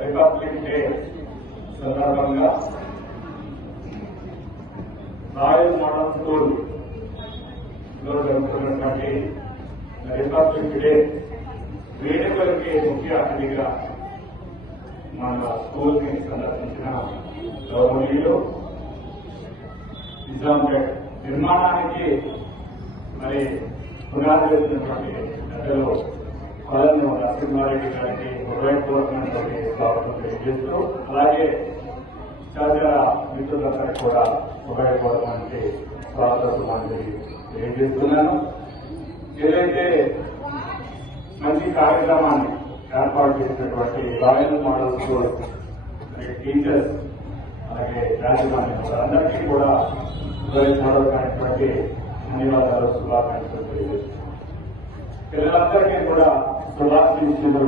Republic day సందర్భంగా royal model స్కూల్లో జరుగుతున్నటువంటి రిపబ్లిక్ డే వేడుకలకి ముఖ్య అతిథిగా మన స్కూల్ని సందర్శించిన గౌరవనీయులు నిజాంపేట్ నిర్మాణానికి మరి పునాది వేసినటువంటి పెద్దలు పదను నరసింహారెడ్డి గారికి హృదయపూర్వకమైనటువంటి స్వాగతం తెలియజేస్తూ అలాగే సహచర మిత్రులందరికీ కూడా హృదయపూర్వకమైన స్వాగతం తెలియజేస్తున్నాను. ఏదైతే మంచి కార్యక్రమాన్ని ఏర్పాటు చేసినటువంటి రాయల్ మోడల్ స్కూల్ టీచర్స్ అలాగే రాజధాని అందరికీ కూడా హృదయపూర్వకమైనటువంటి ధన్యవాదాలు శుభాకాంక్షలు తెలియజేస్తున్నాను. పిల్లలందరికీ కూడా శుభాశీస్సులు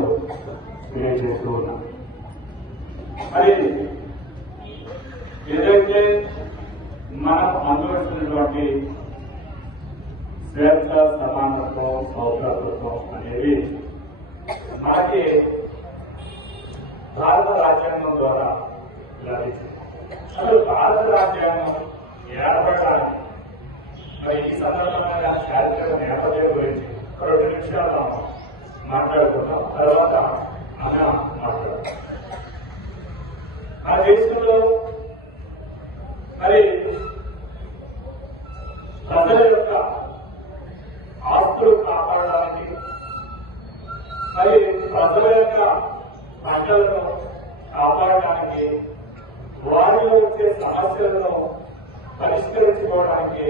తెలియజేస్తూ ఉన్నాం మరి ఏదైతే మనకు అనుభవిస్తున్నటువంటి స్వేచ్ఛ సమానత్వం సౌకర్యత్వం అనేది మనకి భారత రాజ్యాంగం ద్వారా లభించింది. అసలు భారత రాజ్యాంగం ఏర్పడడానికి మరి ఈ సందర్భంగా చారిత్రక ఒక మాట్లాడుకుంటాం. తర్వాత అన్న మాట్లాడతాం. ఆ దేశంలో మరి ప్రజల యొక్క ఆస్తులు కాపాడడానికి మరి ప్రజల యొక్క పంటలను కాపాడడానికి వారిలో వచ్చే సమస్యలను పరిష్కరించుకోవడానికి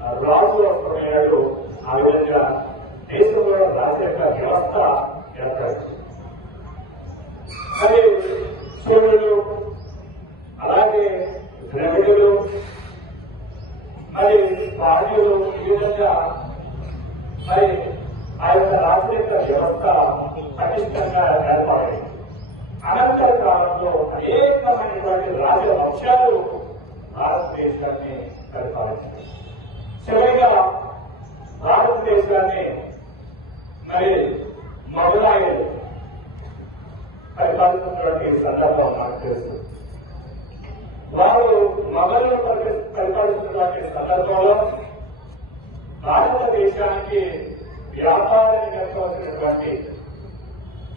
రాజు వస్తున్నాడు ఆ విధంగా దేశంలో రాజకీయ వ్యవస్థ ఏర్పడుతుంది మరి సూర్యుడు అలాగే ద్రవిడులు మరి పార్టీలు ఈ విధంగా మరి ఆ యొక్క రాజకీయ వ్యవస్థ పటిష్టంగా ఏర్పడింది అనంతర కాలంలో అనేకమైనటువంటి రాజవంశాలు భారతదేశాన్ని పరిపాలించాయి చివరిగా భారతదేశాన్ని మరి మొదలాయలు పరిపాలిస్తున్నటువంటి సందర్భం వారు మగలను పరిపాలిస్తున్నటువంటి సందర్భంలో భారతదేశానికి వ్యాపారం నెరవేర్చినటువంటి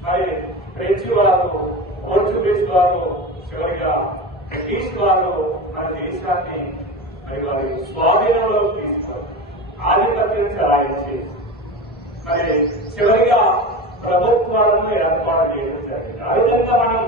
మరి ఫ్రెంచ్ వారు పోర్చుగీస్ వారు చివరిగా బ్రిటిష్ వారు మన దేశాన్ని మరి వారి స్వాధీనంలో తీసుకోవాలి ఆధిపత్యం చెలాయించి మరి చివరిగా ప్రభుత్వాలను ఏర్పాటు చేయడం జరిగింది. ఆ విధంగా మనం